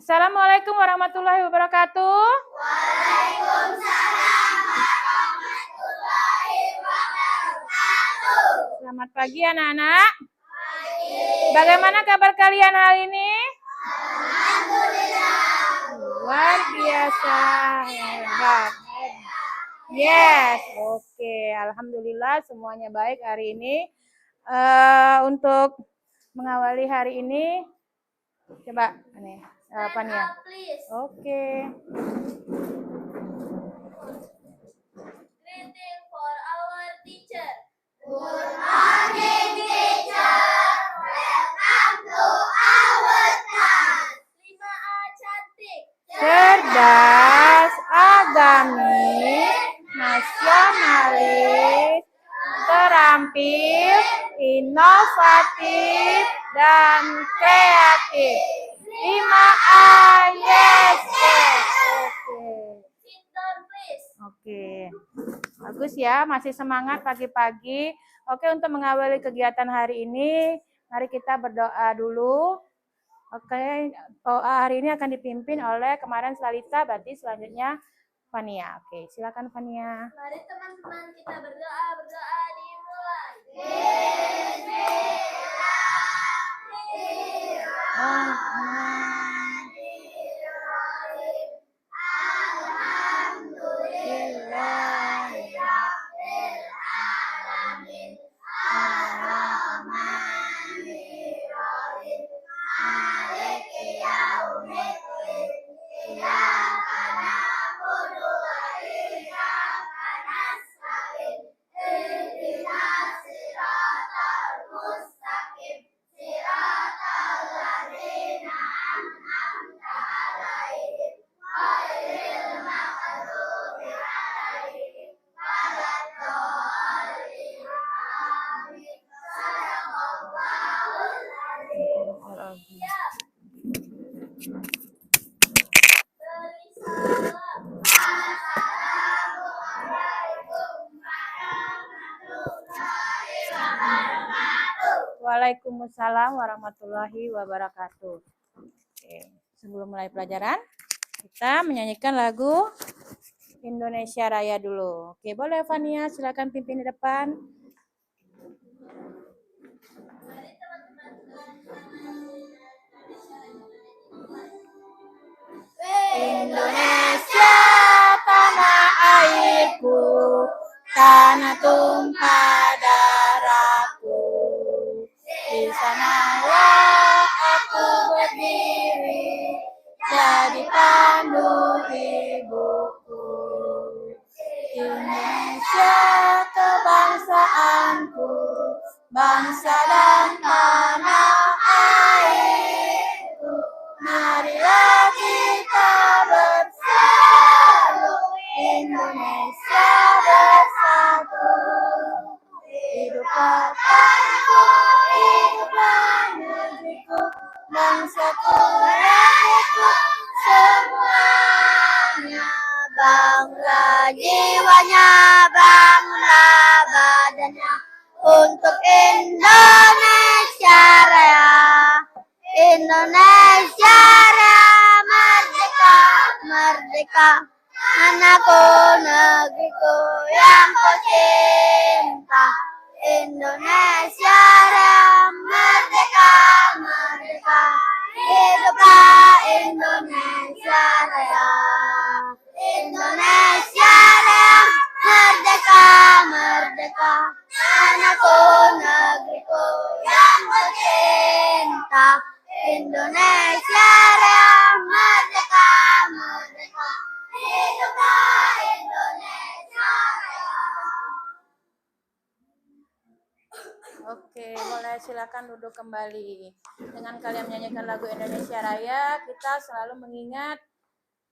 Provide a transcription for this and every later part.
Assalamualaikum warahmatullahi wabarakatuh. Selamat pagi anak-anak. Bagaimana kabar kalian hari ini? Luar biasa hebat. Yes, oke. Alhamdulillah semuanya baik hari ini. Untuk mengawali hari ini, coba nih, apa nih ya? Oke. Greeting for our teacher. Good morning, teacher. Welcome to our class. 5A cantik. Cerdas, agamis, nasionalis, terampil, inovatif, dan kreatif. 5A, yes, yes. Sit down, please. Oke, bagus ya, masih semangat pagi-pagi. Oke, untuk mengawali kegiatan hari ini, mari kita berdoa dulu. Oke, doa hari ini akan dipimpin oleh kemarin Salita, berarti selanjutnya Fania. Oke, silakan Fania. Mari teman-teman kita berdoa dimulai. Waalaikumsalam warahmatullahi wabarakatuh. Oke, sebelum mulai pelajaran, kita menyanyikan lagu Indonesia Raya dulu. Oke, boleh Fania, silakan pimpin di depan. Indonesia tanah airku, tanah tumpah darahku. Di sanalah aku berdiri, jadi pandu ibuku. Indonesia kebangsaanku, bangsa dan tanah airku. Marilah kita bersatu, Indonesia bersatu. Hiduplah tanahku, hiduplah negeriku, bangsaku, rakyatku, semuanya. Bangunlah jiwanya, bangunlah badannya, untuk Indonesia Raya. Indonesia Raya, merdeka, merdeka. Anakku, negeriku yang ku cinta. Indonesia Raya, merdeka, merdeka. Hiduplah Indonesia Raya. Indonesia Raya, merdeka, merdeka. Anakku, negeriku yang ku cinta. Indonesia Raya, merdeka, merdeka. Hiduplah Indonesia Raya. Oke, boleh silakan duduk kembali. Dengan kalian menyanyikan lagu Indonesia Raya, kita selalu mengingat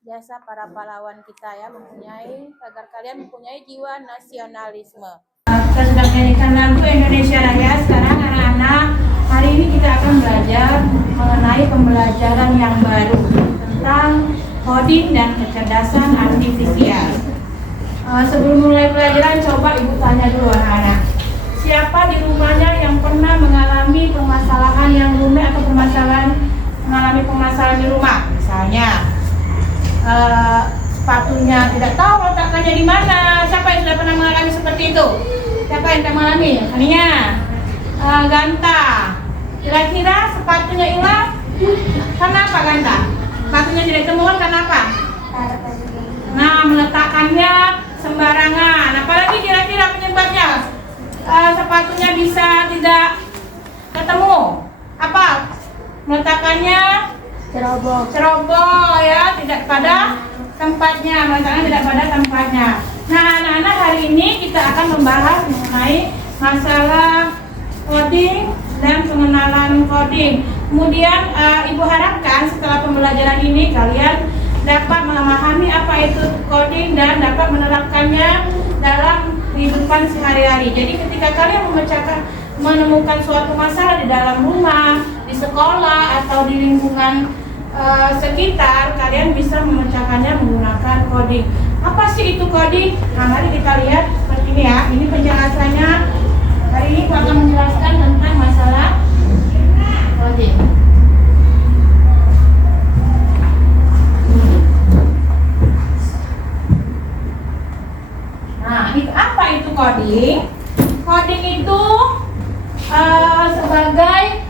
jasa para pahlawan kita ya, agar kalian mempunyai jiwa nasionalisme. Kita sudah menyanyikan lagu Indonesia Raya. Sekarang anak-anak, hari ini kita akan belajar mengenai pembelajaran yang baru tentang coding dan kecerdasan artifisial. Sebelum mulai pelajaran, coba ibu tanya dulu anak-anak. Siapa di rumahnya yang pernah mengalami permasalahan yang rumit atau mengalami permasalahan di rumah? Misalnya Misalnya sepatunya tidak tahu letakkannya di mana. Siapa yang sudah pernah mengalami seperti itu? Siapa yang pernah mengalami? Misalnya Ganta, kira-kira sepatunya hilang. Kenapa Ganta? Sepatunya tidak ditemukan kenapa? Nah, meletakkannya sembarangan. Apalagi kira-kira penyebabnya sepatunya bisa tidak ketemu? Apa? Meletakkannya ceroboh ya, tidak pada tempatnya, meletakkan tidak pada tempatnya. Nah, anak-anak, hari ini kita akan membahas mengenai masalah coding dan pengenalan coding. Kemudian Ibu harapkan setelah pembelajaran ini kalian dapat memahami apa itu coding dan dapat menerapkannya dalam kehidupan sehari-hari. Jadi ketika kalian menemukan suatu masalah di dalam rumah, di sekolah atau di lingkungan sekitar, kalian bisa memecahkannya menggunakan coding. Apa sih itu coding? Nah, mari kita lihat seperti ini ya. Ini penjelasannya. Hari ini aku akan menjelaskan tentang masalah coding. Nah, apa itu coding? Coding itu sebagai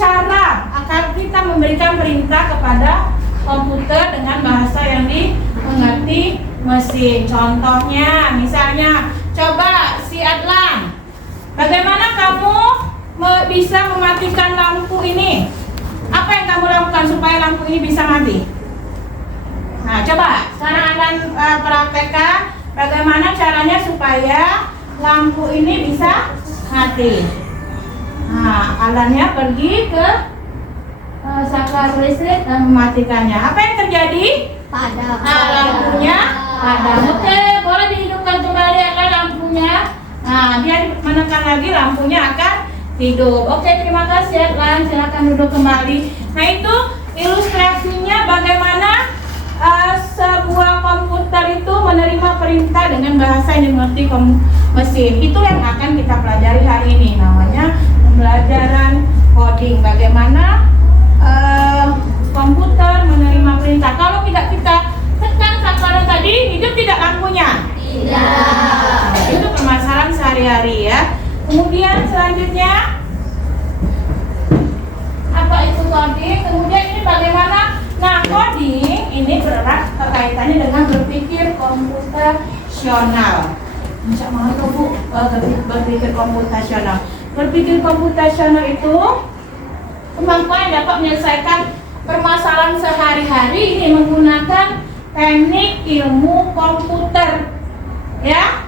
cara agar kita memberikan perintah kepada komputer dengan bahasa yang dimengerti mesin. Contohnya, misalnya, coba si Adlan, bagaimana kamu bisa mematikan lampu ini? Apa yang kamu lakukan supaya lampu ini bisa mati? Nah, coba sekarang Adlan praktekkan bagaimana caranya supaya lampu ini bisa mati. Nah, Adlannya pergi ke saklar listrik dan mematikannya. Apa yang terjadi? Padam. Nah, lampunya padam. Oke, boleh dihidupkan kembali agar lampunya. Nah, dia menekan lagi, lampunya akan hidup. Oke, terima kasih Adlan. Silakan duduk kembali. Nah, itu ilustrasinya bagaimana sebuah komputer itu menerima perintah dengan bahasa yang dimengerti mesin. Itu yang akan kita pelajari hari ini. Namanya pembelajaran coding. Bagaimana komputer menerima perintah. Kalau tidak kita tekan saklar tadi, hidup tidak lampunya? Tidak. Itu permasalahan sehari-hari ya. Kemudian selanjutnya, apa itu coding? Kemudian ini bagaimana? Nah, coding ini berat kaitannya dengan berpikir komputasional. Insya Allah Bu, berpikir komputasional. Berpikir komputasional itu kemampuan yang dapat menyelesaikan permasalahan sehari-hari ini menggunakan teknik ilmu komputer. Ya,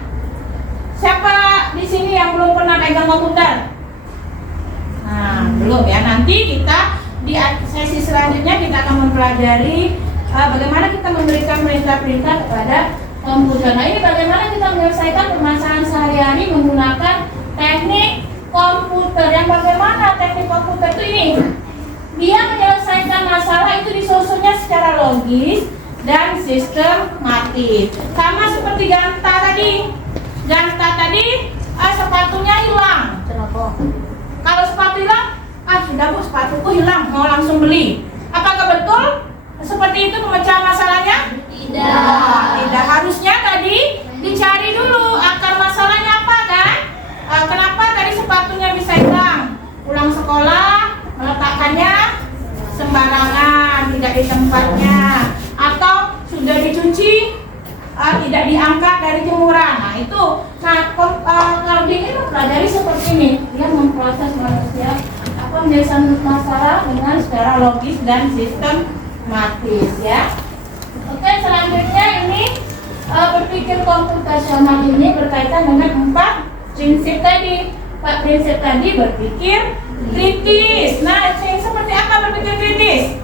siapa di sini yang belum pernah pegang komputer? Nah, belum ya. Nanti kita di sesi selanjutnya kita akan mempelajari bagaimana kita memberikan perintah-perintah kepada komputer. Nah, ini bagaimana kita menyelesaikan permasalahan sehari-hari menggunakan teknik komputer. Yang bagaimana teknik komputer itu ini? Dia menyelesaikan masalah itu disusunnya secara logis dan sistematis. Sama seperti Ganta tadi. Ganta tadi sepatunya hilang. Kalau sepatu hilang, sudah Bu, sepatuku hilang, mau langsung beli. Apakah betul seperti itu pemecahan masalahnya? Tidak. Tidak. Harusnya tadi dicari dulu akar masalahnya apa kan? Kenapa tadi sepatunya bisa hilang? Pulang sekolah meletakkannya sembarangan, tidak di tempatnya, atau sudah dicuci tidak diangkat dari jemuran. Nah itu, coding ini mempelajari seperti ini. Dia memproses manusia menyelesaikan masalah dengan secara logis dan sistematis ya. Oke, selanjutnya ini berpikir komputasional ini berkaitan dengan 4 prinsip tadi. 4 prinsip tadi berpikir kritis. Nah, seperti apa berpikir kritis?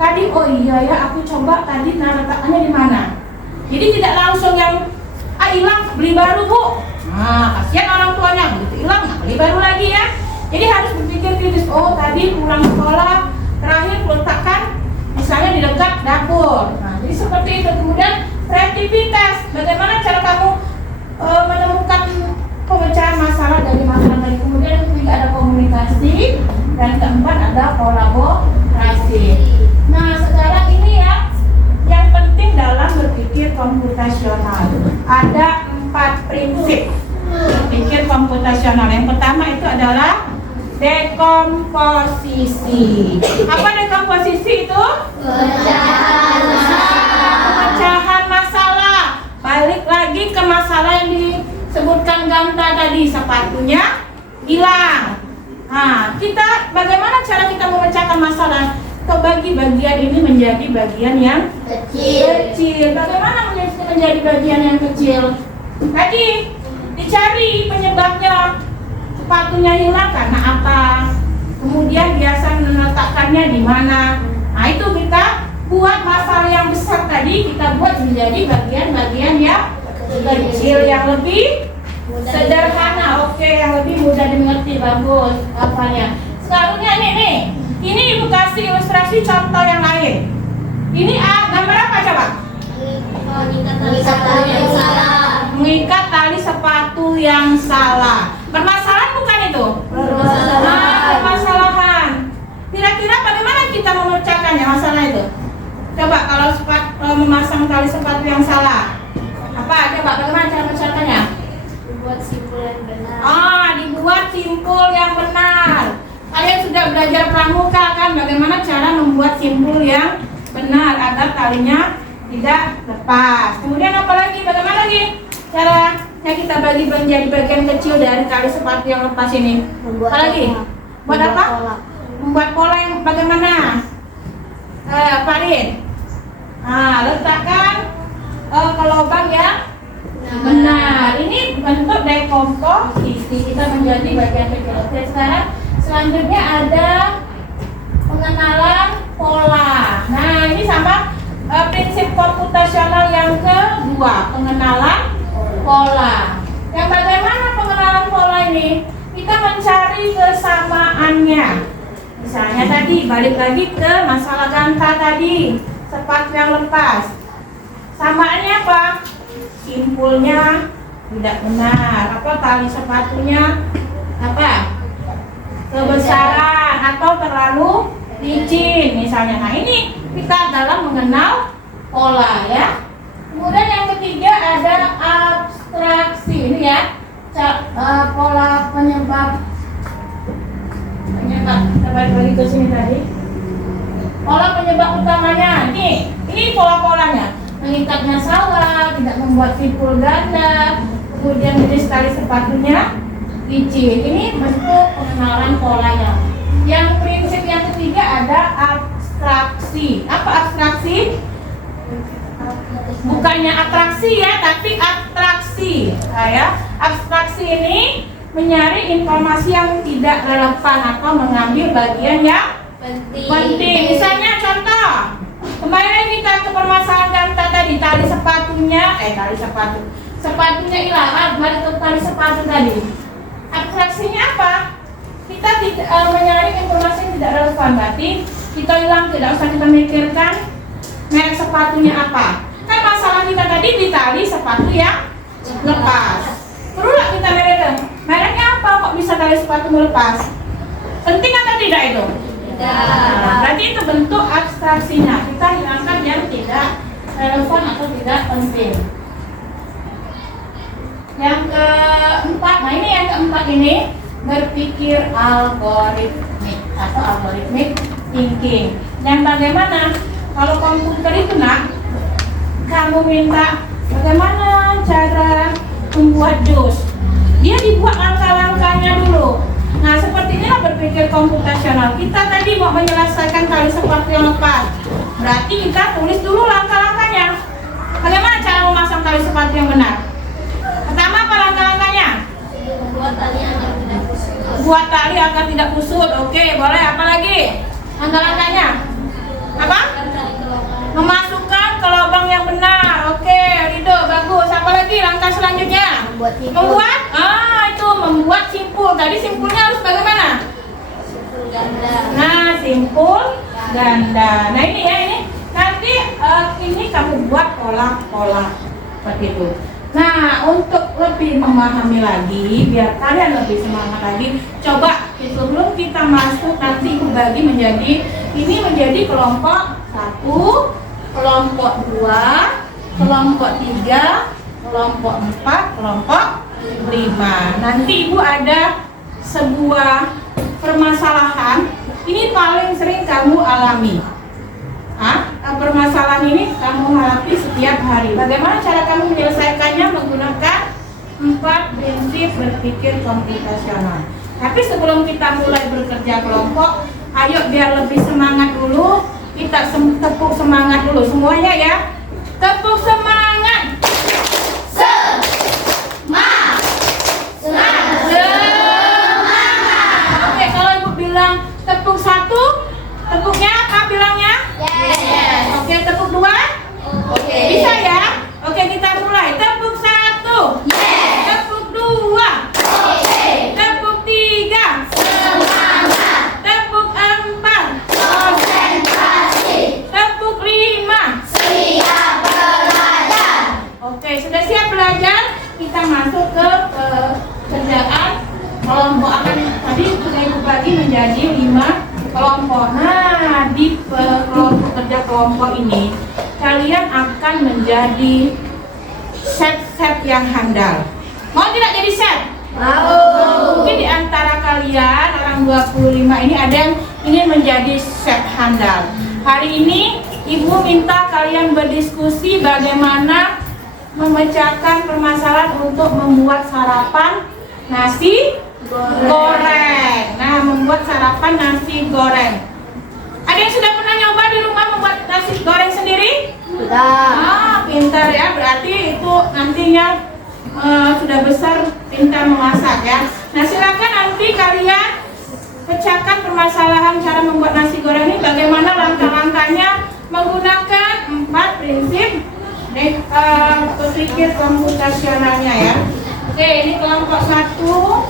Tadi, oh iya ya, aku coba tadi letakkannya di mana. Jadi tidak langsung yang hilang beli baru Bu. Nah, kasihan orang tuanya, begitu hilang beli baru lagi ya. Jadi harus berpikir kritis. Oh, tadi pulang sekolah terakhir letakkan misalnya di dekat dapur. Nah, jadi seperti itu. Kemudian kreativitas. Bagaimana cara kamu menemukan pemecahan masalah dari masalah tadi. Kemudian yang ketiga ada komunikasi dan keempat ada kolaborasi. Nah, sekarang ini ya adalah dekomposisi. Apa dekomposisi itu? Pemecahan masalah. Balik lagi ke masalah yang disebutkan Ganta tadi, sepatunya hilang. Nah, kita bagaimana cara kita memecahkan masalah? Kita bagi bagian ini menjadi bagian yang kecil. Bagaimana menjadi bagian yang kecil? Tadi dicari penyebabnya, sepatunya hilang karena apa? Kemudian biasa meletakkannya di mana? Nah, itu kita buat masalah yang besar tadi, kita buat menjadi bagian-bagian yang kecil yang lebih sederhana. Oke, yang lebih mudah dimengerti. Bagus apanya. Sekarangnya ini Ibu kasih ilustrasi contoh yang lain. Ini gambar apa coba? Mengikat tali sepatu yang salah. Permasalahan bukan itu? Permasalahan. Kira-kira bagaimana kita memecahkannya masalah itu? Coba kalau memasang tali sepatu yang salah. Apa? Coba bagaimana cara memecahkannya? Dibuat simpul yang benar. Dibuat simpul yang benar. Kalian sudah belajar pramuka kan? Bagaimana cara membuat simpul yang benar agar talinya tidak lepas. Kemudian apa lagi? Bagaimana lagi caranya kita bagi menjadi bagian kecil dari tali sepatu yang lepas ini? Apa lagi? Buat apa? Membuat pola yang bagaimana? Farid. Letakkan ke lubang yang benar. Ini bentuk dekomposisi. Kita menjadi bagian kecil. Oke, sekarang selanjutnya ada pengenalan pola. Nah, ini sama prinsip komputasional yang kedua, pengenalan pola. Yang bagaimana pengenalan pola ini? Kita mencari kesamaannya. Misalnya tadi, balik lagi ke masalah Ganta tadi, sepatu yang lepas. Samaannya apa? Simpulnya tidak benar. Apa tali sepatunya? Apa? Kebesaran atau terlalu licin misalnya. Nah, ini kita dalam mengenal pola ya. Kemudian yang ketiga ada abstraksi. Ini ya, pola penyebab. Kita balik lagi ke sini tadi. Pola penyebab utamanya. Ini pola-polanya. Mengikatnya salah, tidak membuat simpul ganda, kemudian jenis tali sepatunya licin. Ini bentuk pengenalan polanya. Yang prinsip yang ketiga ada abstraksi. Apa abstraksi? Bukannya atraksi ya, tapi abstraksi. Abstraksi ini mencari informasi yang tidak relevan atau mengambil bagian yang penting. Misalnya contoh, kemarin kita ke permasalahan Ganta tadi, sepatunya hilang, balik ke tali sepatu tadi. Abstraksinya apa? Kita tidak mencari informasi yang tidak relevan, berarti kita hilang, tidak usah kita mikirkan merek sepatunya apa. Kan masalah kita tadi di tali sepatu yang lepas. Perlulah kita mereknya apa kok bisa tali sepatu melepas? Penting atau tidak itu? Berarti itu bentuk abstraksinya. Kita hilangkan yang tidak relevan atau tidak penting. Yang keempat, ini yang keempat ini berpikir algoritmik atau algoritmik thinking. Yang bagaimana? Kalau komputer itu kamu minta bagaimana cara membuat jus, dia dibuat langkah-langkahnya dulu. Nah, seperti inilah berpikir komputasional. Kita tadi mau menyelesaikan tali sepatu yang lepas, berarti kita tulis dulu langkah-langkahnya. Bagaimana cara memasang tali sepatu yang benar? Pertama, apa langkah-langkahnya? Buat tali agar tidak kusut. Oke, boleh. Apa lagi? Langkah-langkahnya apa? Memasukkan ke lubang yang benar. Oke, Rido, bagus. Apa lagi langkah selanjutnya? Membuat simpul. Tadi simpulnya harus bagaimana? Simpul ganda. Nah, simpul ganda. Nah, ini nanti ini kamu buat pola-pola seperti itu. Nah, untuk lebih memahami lagi, biar kalian lebih semangat lagi, coba sebelum kita masuk nanti Ibu bagi menjadi kelompok 1, kelompok 2, kelompok 3, kelompok 4, kelompok 5. Nanti Ibu ada sebuah permasalahan ini paling sering kamu alami. Permasalahan ini kamu hadapi setiap hari. Bagaimana cara kamu menyelesaikannya? Menggunakan 4 prinsip berpikir komputasional. Tapi sebelum kita mulai bekerja kelompok, ayo biar lebih semangat dulu, kita tepuk semangat dulu semuanya ya. Tepuk semangat. Semangat. Oke, kalau ibu bilang tepuk 1, tepuknya apa bilangnya? Yes. Oke, tepuk 2? Oke. Bisa ya? Oke, kita mulai. Tepuk 1. Yes. Tepuk 2. Oke. Tepuk 3. Semangat. Tepuk 4. Konsentrasi. Tepuk 5. Siap belajar. Oke, sudah siap belajar? Kita masuk ke kerjaan kelompok. Tadi sudah ibu bagi menjadi 5 kelompok. Nah, di kelompok kerja kelompok ini kalian akan menjadi set-set yang handal. Mau tidak jadi set? Mau. Mungkin di antara kalian orang 25 ini ada yang ingin menjadi set handal. Hari ini ibu minta kalian berdiskusi bagaimana memecahkan permasalahan untuk membuat sarapan nasi goreng. Nah, membuat sarapan nasi goreng. Ada yang sudah pernah nyoba di rumah membuat nasi goreng sendiri? Sudah. Pintar ya, berarti itu nantinya sudah besar pintar memasak ya. Nah, silakan nanti kalian pecahkan permasalahan cara membuat nasi goreng ini, bagaimana langkah-langkahnya menggunakan 4 prinsip berpikir komputasionalnya ya. Oke, ini kelompok 1.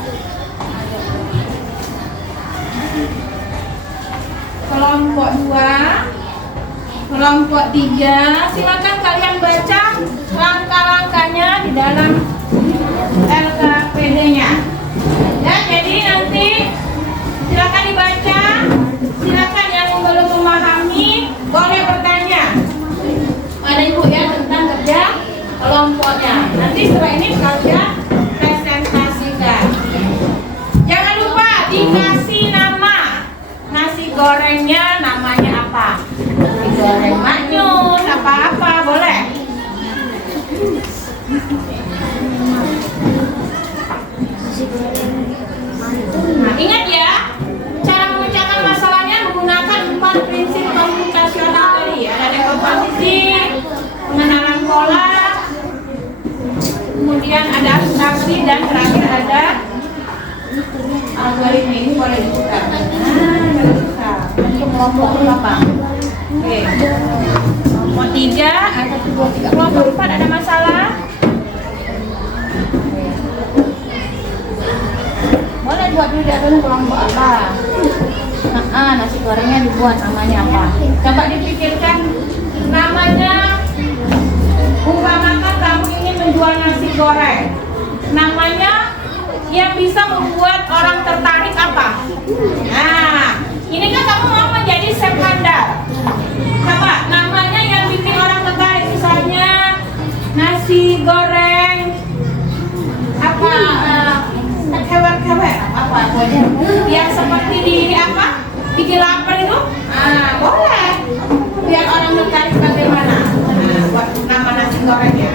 Kelompok 2, kelompok 3, silakan kalian baca langkah-langkahnya di dalam LKPD-nya. Ya, jadi nanti silakan dibaca. Silakan yang belum memahami boleh bertanya. Ada ibu ya tentang kerja kelompoknya. Nanti setelah ini kalian presentasikan. Jangan lupa dikasih nama. Nasi gorengnya namanya apa? Nasi goreng manyun, apa-apa boleh. Nah, ingat ya, cara memecahkan masalahnya menggunakan 4 prinsip komputasional tadi. Ada dekomposisi, pengenalan pola, kemudian ada abstraksi, dan terakhir ada algoritma. Ini boleh dibuka. Untuk kelompok berapa? Oke. Kelompok 3, kelompok 4 ada masalah? Boleh buat dulu dulu kelompok apa? Nasi gorengnya dibuat namanya apa? Coba dipikirkan namanya. Umpamakan kamu ingin menjual nasi goreng, namanya yang bisa membuat orang tertarik apa? Nah, ini kan kamu mau menjadi chef handal. Coba namanya yang bikin orang tertarik, misalnya nasi goreng apa? Kewer-kewer apa? Yang seperti di apa? Bikin lapar itu? Boleh. Biar orang tertarik bagaimana? Buat nama nasi gorengnya.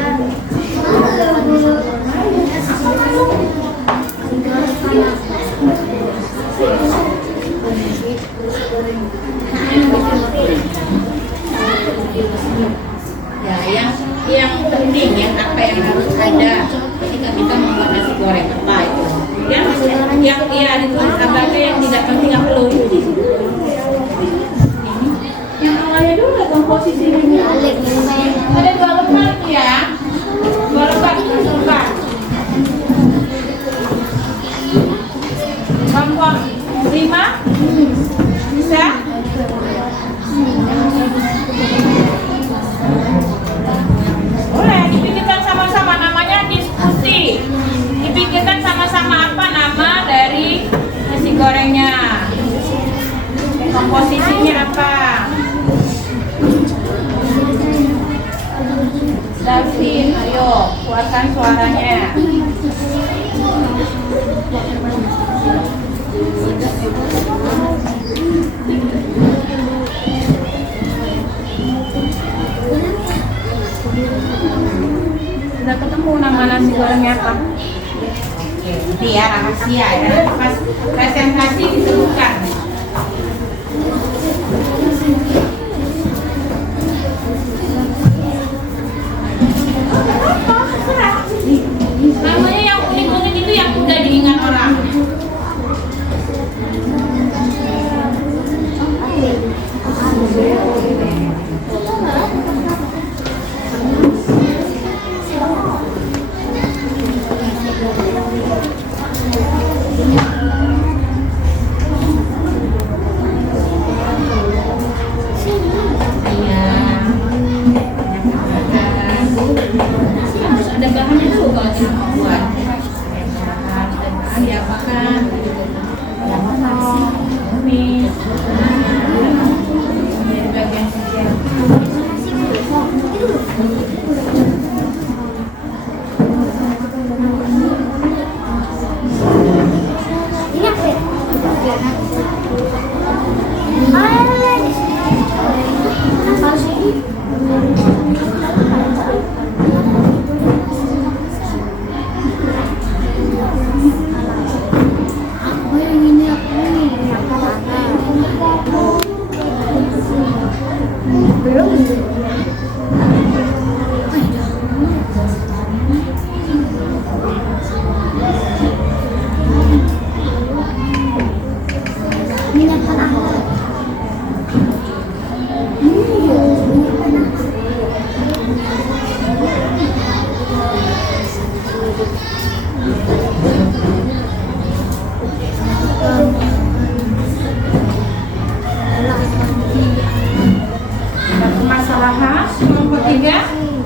Ya, yang penting ya, apa yang harus ada ketika kita membuat nasi goreng apa itu? Yang ditulis apa yang tidak penting apa perlu? Yang awalnya dulu komposisi ini. Ada 2 lembar ya, 2 lembar, 1 lembar. Kelompok 5 bisa? Boleh dipikirkan sama-sama, namanya diskusi. Dipikirkan sama-sama apa nama dari nasi gorengnya, komposisinya apa. Davin, ayo keluarkan suaranya. Sudah ketemu nama nasi gorengnya apa? Oke, nanti ya rahasia ya. Nanti pas presentasi disebutkan. Namanya yang unik-unik itu yang udah diingat orang. Ada bahannya dulu kalau kita mau buat. Diapakan? Mie. Dari bagian kecil. Masalah kelompok 3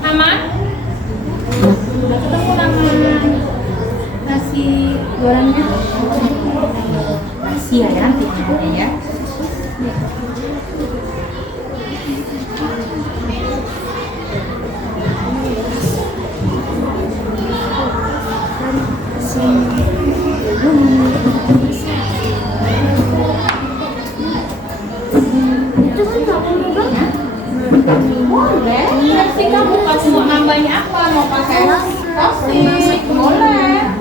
aman. Sudah ketemu nama nasi gorengnya. Nasi ya nanti ya. Boleh, nanti kamu kasih mau nambahnya apa? Mau pakai topping? Boleh.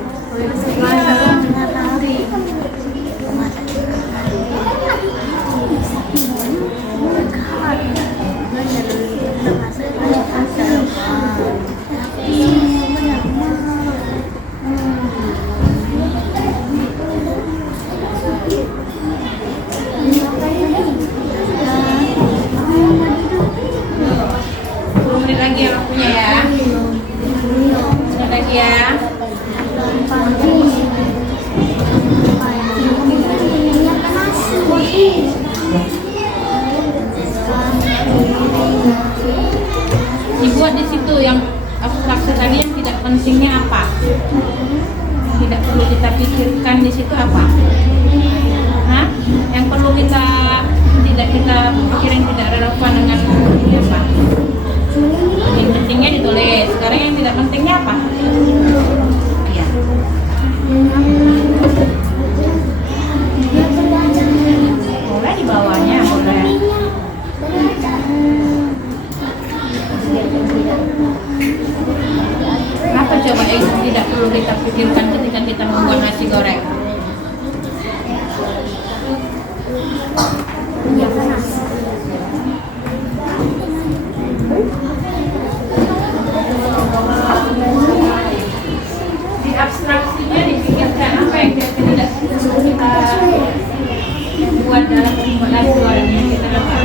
Menit lagi ya waktunya ya. Menit lagi ya. Dibuat di situ yang abstraksi tadi yang tidak pentingnya apa? Tidak perlu kita pikirkan di situ apa? Hah? Yang perlu kita tidak kita pikirin tidak relevan dengan ini apa? Yang pentingnya ditulis. Sekarang yang tidak pentingnya apa? Iya. Boleh di bawahnya, boleh. Apa coba yang tidak perlu kita pikirkan ketika kita membuat nasi goreng? Iya, panas. Di abstraksinya dipikirkan apa yang kita tidak buat dalam membuat nasi goreng yang kita dapat.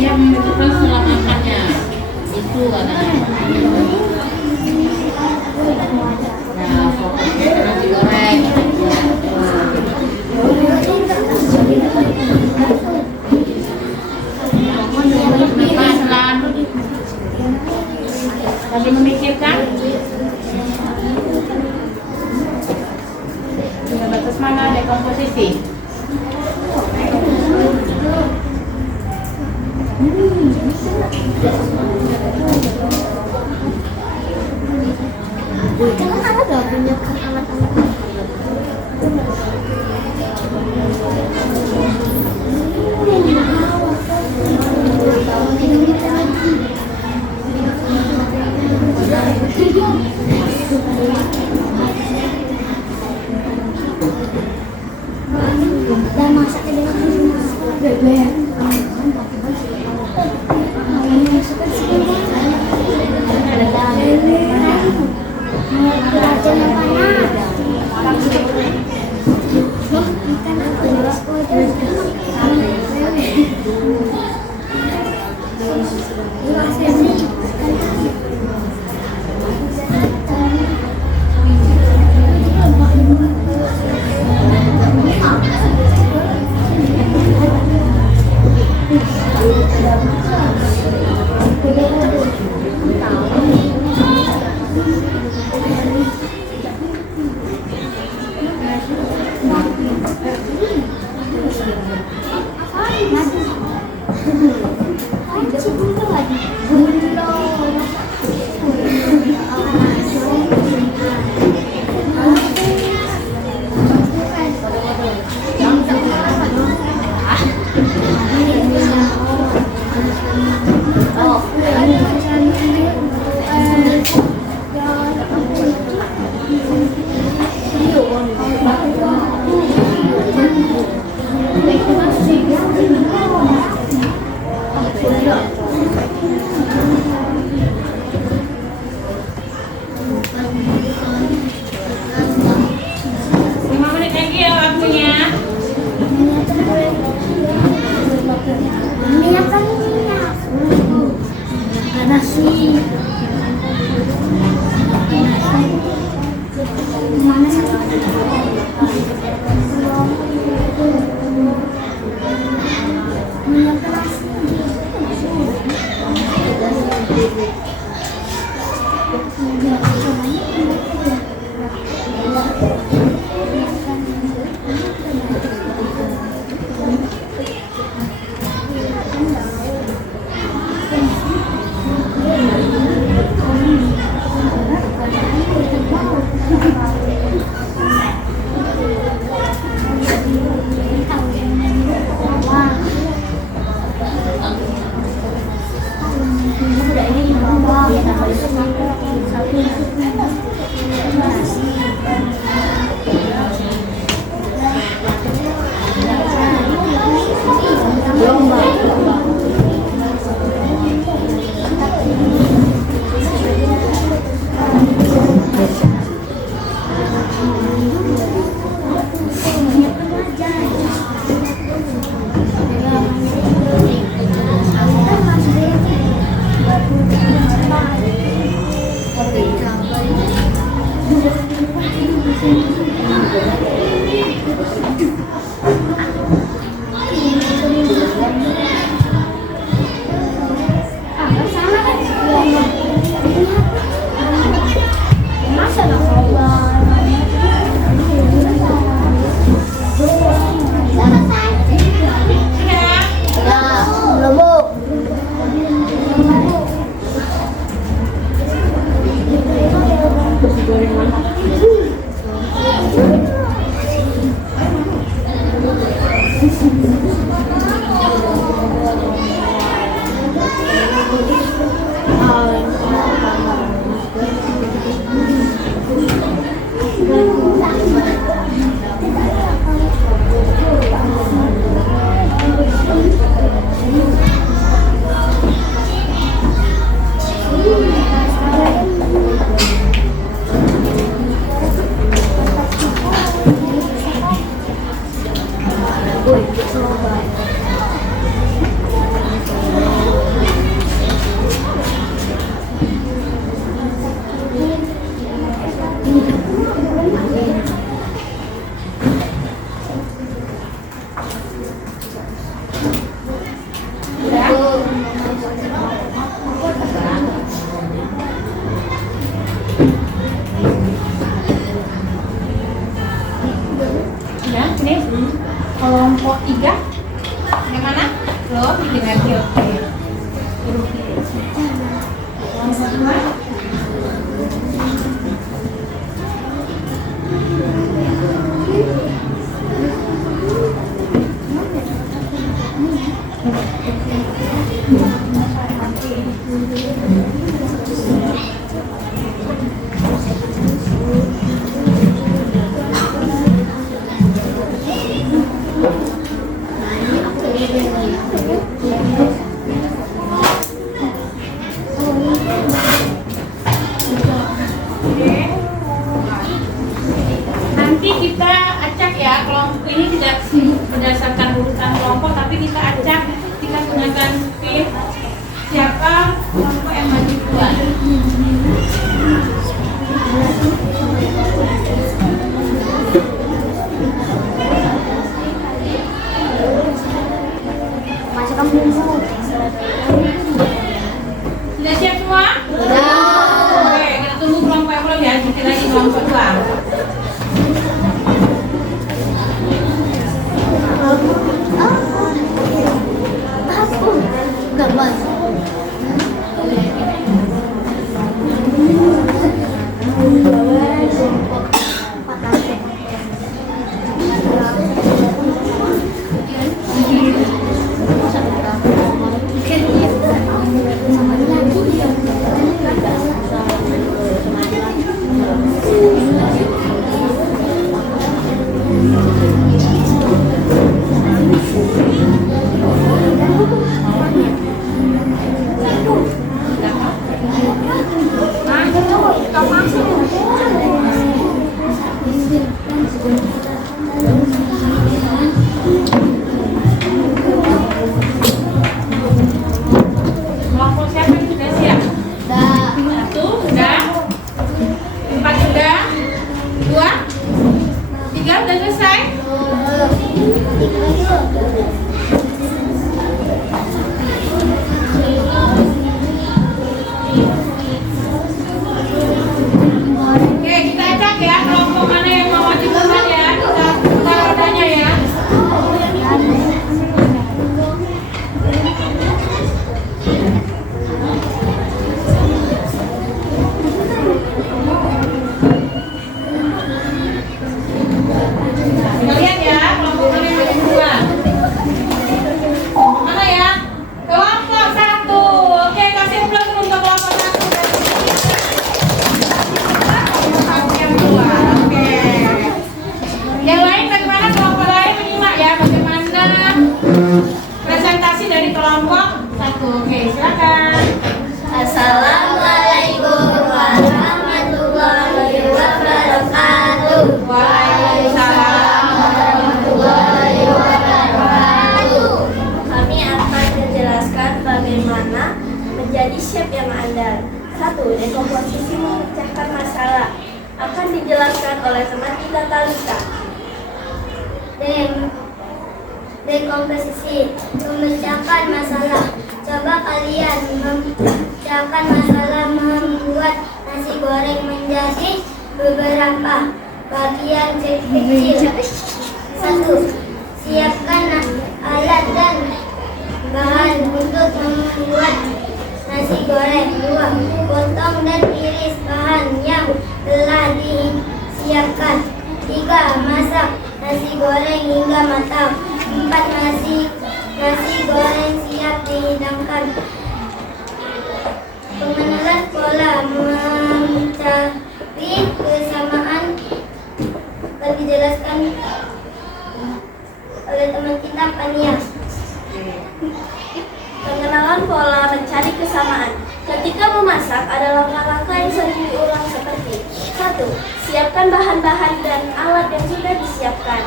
Dia membutuhkan setelah makannya itu katanya. Nah, fokusnya nasi goreng. Lagi memikirkan? Batas mana dekomposisi? Ya, ini kelompok 3 yang mana? Belum, lagi oke. Kelompok 2. Nanti kita acak ya, kelompok ini tidak berdasarkan urutan kelompok, tapi kita acak, kita gunakan pin siapa kelompok yang maju duluan. Sudah siap semua? Oke, kita tunggu kelompok yang belum ya, kita lagi kelompok 2. Kelompok siapa yang sudah siap? 1 sudah, 4 sudah, 2, 3 sudah selesai. Oke, kita acak ya kelompok mana yang mau maju duluan ya. Kita putar rodanya ya. Kita lihat ya kelompok mana yang maju duluan. Mana ya? Kelompok 1. Oke, kasih aplaus untuk kelompok 1. Yang keluar. Oke. Yang lain bagaimana kelompok lain menyimak ya bagaimana presentasi dari kelompok 1. Oke, silakan. Assalamualaikum warahmatullahi wabarakatuh. Waalaikumsalam warahmatullahi wabarakatuh. Kami akan menjelaskan bagaimana menjadi chef yang andal. 1. Dekomposisi memecahkan masalah akan dijelaskan oleh teman kita Talita. Dekomposisi memecahkan masalah. Coba kalian memecahkan masalah membuat nasi goreng menjadi beberapa bagian kecil. 1. Siapkan alat dan bahan untuk membuat nasi goreng. 2. Potong dan iris bahan yang telah disiapkan. 3. Masak nasi goreng hingga matang. 4. Nasi goreng siap dihidangkan. Pengenalan pola mencari kesamaan akan dijelaskan oleh teman kita Pania. Pengenalan pola mencari kesamaan. Ketika memasak ada langkah-langkah yang sering diulang seperti 1. Siapkan bahan-bahan dan alat yang sudah disiapkan.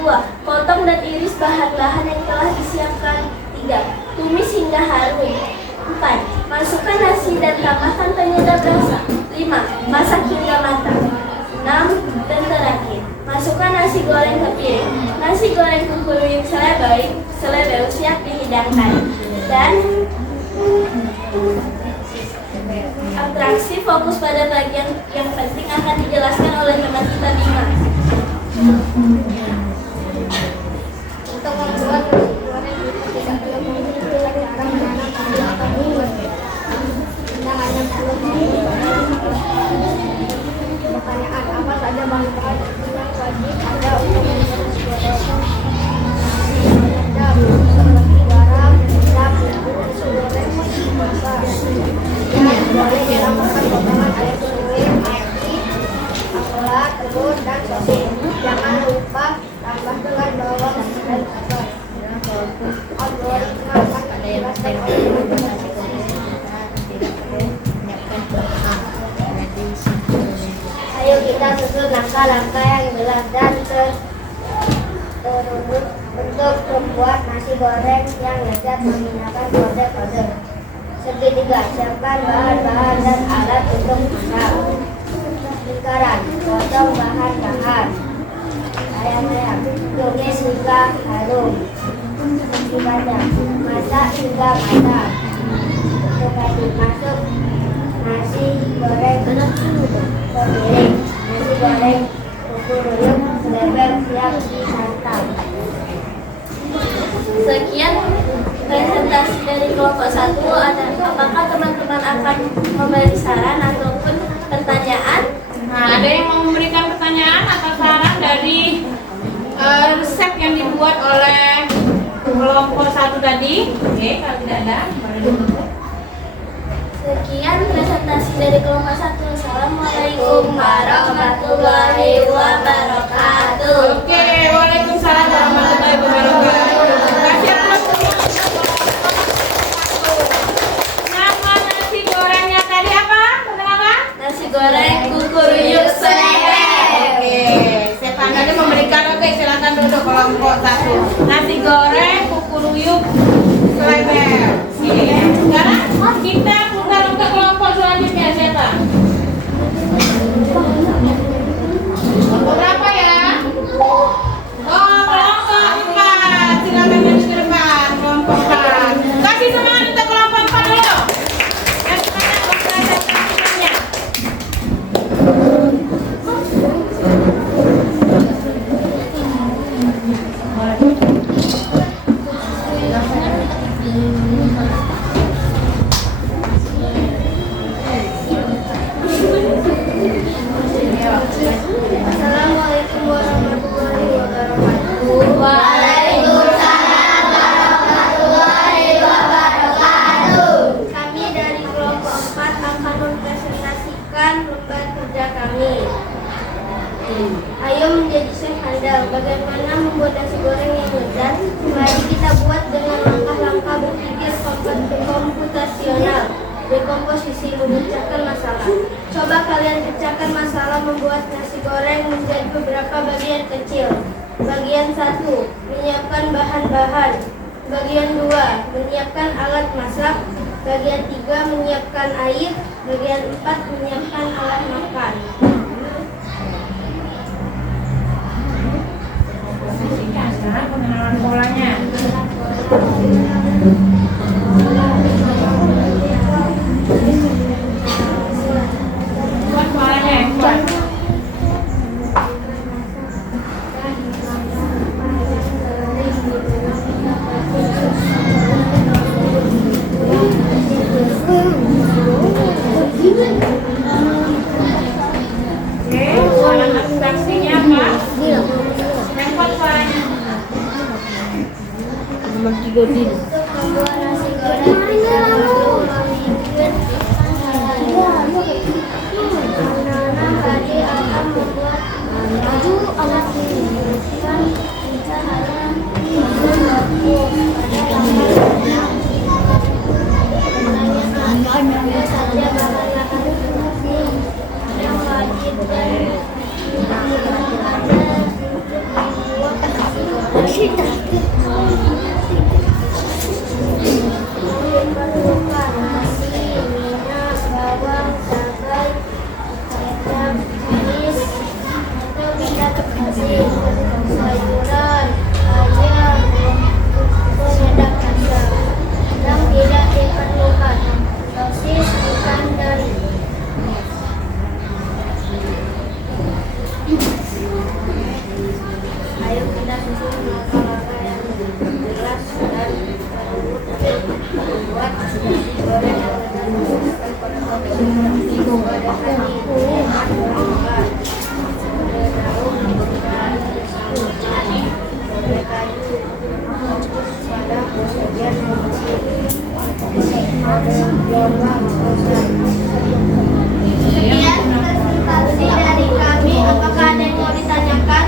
2. Potong dan iris bahan-bahan yang telah disiapkan. 3. Tumis hingga harum. 4. Masukkan nasi dan tambahkan penyedap rasa. 5. Masak hingga matang. 6. Dan terakhir, masukkan nasi goreng ke piring. Nasi goreng kukuruing selebel siap dihidangkan. Dan atraksi fokus pada bagian yang penting akan dijelaskan oleh teman kita Bima. Untuk membuat nasi goreng tidak perlu menggunakan cara menanam tanah kami. Kita hanya perlu pertanyaan apa saja bahan-bahan yang wajib ada untuk membuat nasi goreng. Ada seperti garam, minyak, nasi goreng masak. Dan boleh dilakukan potongan air suwir, aci, amola, telur, dan ada yang nasi goreng, ayo kita susun langkah-langkah yang jelas dan terurut untuk membuat nasi goreng yang lezat menggunakan kode-kode. Segitiga, siapkan bahan-bahan dan alat untuk masak. Lingkaran, potong bahan-bahan. Ayam-ayam, tumis hingga harum. Nasi padang, masak hingga matang. Untuk tadi masuk nasi goreng piring. Nasi goreng kukuruyuk bebek siap disantap. Sekian presentasi dari kelompok 1. Apakah teman-teman akan memberi saran ataupun pertanyaan? Nah, ada yang mau memberikan pertanyaan atau saran dari resep yang dibuat oleh kelompok 1 tadi? Oke, kalau tidak ada, boleh ditutup. Sekian presentasi dari kelompok 1. Assalamualaikum warahmatullahi wabarakatuh. Oke, waalaikumsalam warahmatullahi wabarakatuh. Kasih aplaus semua. Nama nasi gorengnya tadi apa? Perkenalkan? Nasi goreng kukuruyuk seleweng. Oke, siapa tadi memberikan? Oke, silakan duduk kelompok 1. Nasi goreng kukuruyuk seleweng. Oke, sekarang kita putar untuk kelompok selanjutnya siapa? Kelompok berapa ya? Oh, kelompok 4. Silakan maju ke depan, kelompok 4. Kasih semangat untuk kelompok 4 dulu. Yang semangat belajar praktikumnya. Assalamualaikum warahmatullahi wabarakatuh. Waalaikumsalam warahmatullahi wabarakatuh. Kami dari kelompok 4 akan mempresentasikan lembar kerja kami. Ayo menjadi chef handal. Bagaimana membuat nasi goreng yang lezat? Mari kita buat dengan langkah-langkah berpikir komputasional. Dekomposisi, memecahkan masalah. Coba kalian pecahkan masalah membuat nasi goreng menjadi beberapa bagian kecil. Bagian 1, menyiapkan bahan-bahan. Bagian 2, menyiapkan alat masak. Bagian 3, menyiapkan air. Bagian 4, menyiapkan alat makan. Sekarang pengenalan polanya. Buat polanya, buat. Oke, salah abstraksinya apa? Handphone polanya. Untuk membuat nasi goreng kita perlu memikir anak-anak tadi akan membuat alat ini. Kita hanya membantu pertanyaan saja bahan-bahan yang wajib dan ada untuk membuat nasi goreng. Diperlukan nasi, minyak, bawang, cabai, kecap, manis, atau bisa terkasih sayuran, ayam, penyedap rasa. Yang tidak diperlukan sosis, ikan, dan ayo kita susun langkah-langkah yang jelas dan terurut membuat nasi goreng yang lezat menggunakan kode-kode. Kode hati, kode makan, kode daun, kode sambal, kode kayu, fokus pada bagian kecil, kode lomba makan. Sekian presentasi dari kami. Apakah ada yang mau ditanyakan?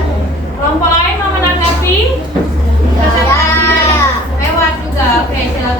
Kelompok lain mau menanggapi? Presentasi lewat juga. Oke, silakan.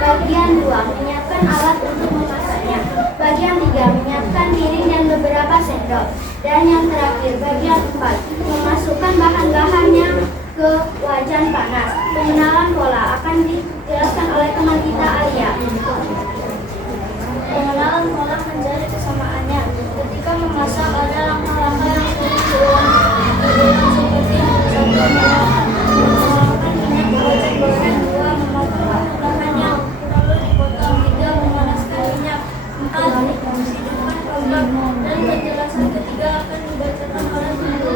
Bagian 2, menyiapkan alat untuk memasaknya. Bagian 3, menyiapkan piring dan beberapa sendok. Dan yang terakhir, bagian 4, memasukkan bahan-bahannya ke wajan panas. Pengenalan pola akan dijelaskan oleh teman kita Alia. Pengenalan pola mencari kesamaannya. Ketika memasak ada langkah-langkah yang sering diulang seperti mengenalkan minyak wajan goreng, 2 memotong bahannya, lalu dipotong, 3 memanaskan minyak, 4 menghidupkan kompor, dan penjelasan ketiga akan dibacakan oleh guru.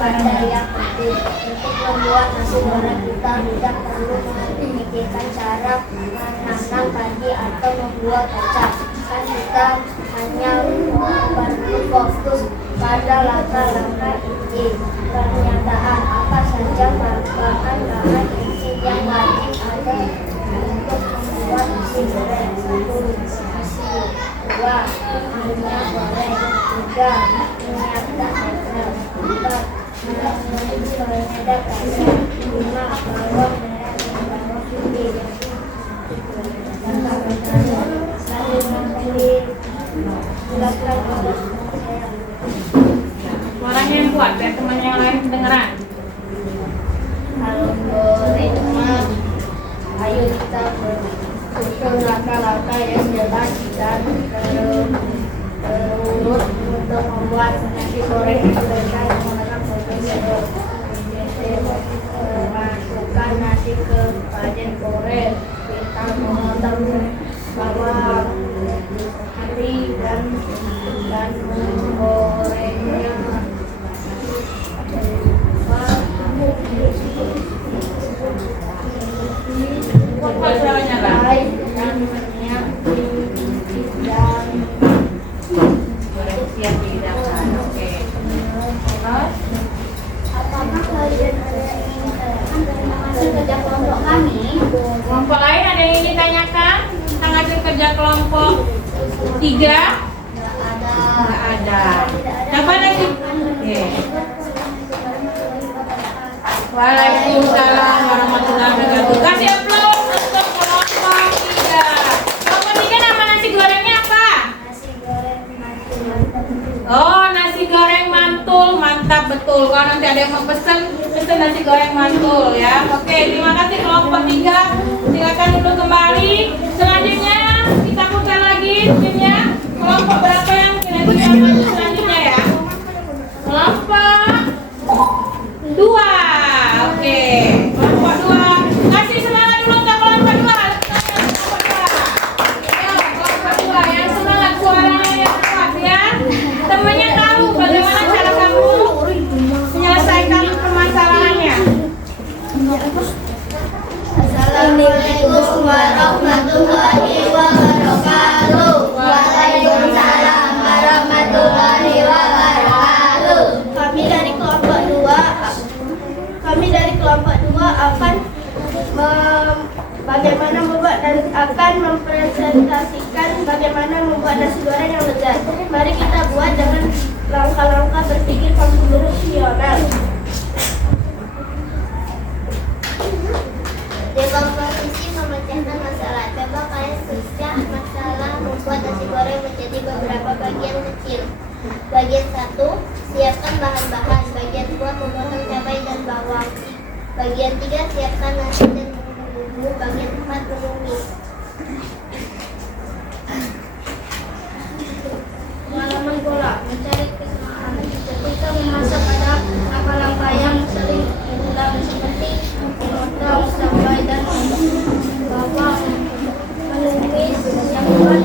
Pada yang penting untuk membuat nasi goreng kita tidak perlu memikirkan cara menanam padi atau membuat kacang. Kan kita hanya perlu fokus pada langkah-langkah inti. Pernyataan apa saja bahan-bahan inti yang wajib ada untuk membuat nasi goreng. 1. Nasi. 2. Minyak goreng. 3. Menyiapkan makanan. 4. Penyedap rasa. 5. Bawang merah dan bawang putih. Sambil membeli silakan oleh saya. Suaranya yang kuat biar teman yang lain kedengeran. Algoritma, ayo kita bersusun langkah-langkah yang jelas dan terurut untuk membuat nasi goreng yang selesai menggunakan prosedur. Masukkan nasi ke wajan goreng. Kita memotong bawang hari dan menggorengnya. Kuat suaranya lah. Dan minyak dan Siap dihidangkan. Oke. Terus apakah kalian ada yang ingin tanyakan tentang hasil kerja kelompok kami? kelompok lain ada yang ingin ditanyakan tentang hasil kerja kelompok 3? Nggak ada. Siapa lagi? Oke. Waalaikumsalam warahmatullahi wabarakatuh. Kasih aplaus untuk kelompok 3. Kelompok 3 nama nasi gorengnya apa? Nasi goreng mantap. Oh, nasi goreng mantul, mantap betul. Kalau nanti ada yang mau pesen nasi goreng mantul ya. Oke, terima kasih kelompok 3. Silakan duduk kembali. Selanjutnya kita putar lagi timnya. Kelompok berapa yang kira-kira maju selanjutnya ya? Kelompok 2. Oke, kelompok 2. Kasih semangat dulu untuk kelompok 2. Ayo, kelompok 2 yang semangat, suaranya yang kuat ya. Temannya tahu bagaimana cara kamu menyelesaikan permasalahannya. Assalamualaikum warahmatullahi wabarakatuh. Waalaikumsalam warahmatullahi wabarakatuh. Kami dari kelompok 2 akan akan mempresentasikan bagaimana membuat nasi goreng yang lezat. Mari kita buat dengan langkah-langkah berpikir konvensional. Dekomposisi memecahkan masalah. Coba kalian pecah masalah membuat nasi goreng menjadi beberapa bagian kecil. Bagian 1, siapkan bahan-bahan. Bagian 2, memotong cabai dan bawang. Bagian 3, siapkan nasi dan bumbu-bumbu. Bagian 4, menumis. Pengalaman pola, mencari kesamaan. Ketika memasak ada langkah-langkah yang sering diulang seperti memotong cabai dan bawang, menumis, yang kedua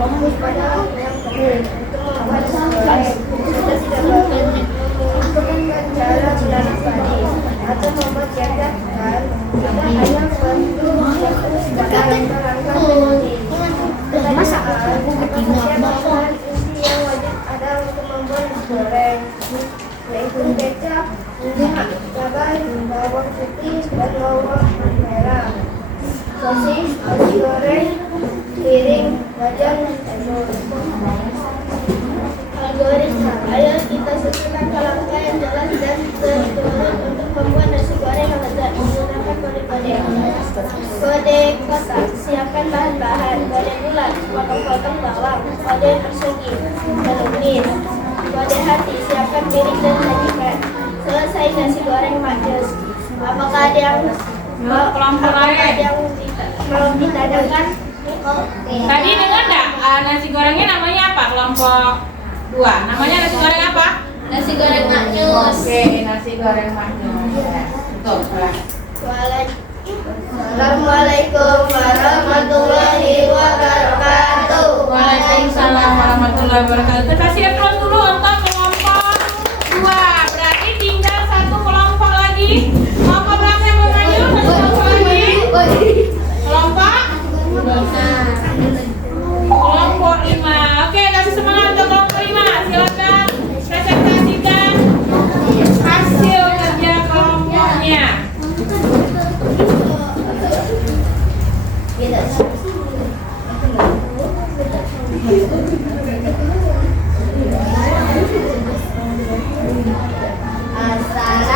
fokus pada yang penting untuk membuat sampai kita tidak boleh menggunakan cara menanam padi atau membuat jagat kan kita hanya perlu fokus pada langkah-langkah masak inti yang wajib ada untuk membuat nasi goreng. yaitu kecap, minyak, cabai, bawang putih, dan bawang merah, sosis, nasi goreng, piring, wajan, dan telur. Algoritma. Ayo kita susun langkah yang jelas dan terurut untuk membuat nasi goreng yang lezat menggunakan kode-kode. Kode kotak, siapkan bahan-bahan. Kode bulat, potong-potong bawang. Kode persegi, tumis. Kode hati, siapkan piring dan sajikan. Selesai nasi goreng maknyus. Apakah ada yang kelompok lain. mau ditadangkan? Tadi dengar nggak nasi gorengnya namanya apa? Kelompok 2. Namanya nasi goreng apa? Nasi goreng maknyus. Oke, nasi goreng maknyus. Ya, betul. Assalamualaikum warahmatullahi wabarakatuh. Waalaikumsalam warahmatullahi wabarakatuh. Kita siap dulu untuk kelompok 2. Berarti tinggal satu kelompok lagi. Kelompok berapa yang mau maju? Satu kelompok lagi. Kelompok 5. Oke, kasih semangat untuk kelompok 5. Silakan presentasikan hasil kerja kelompoknya.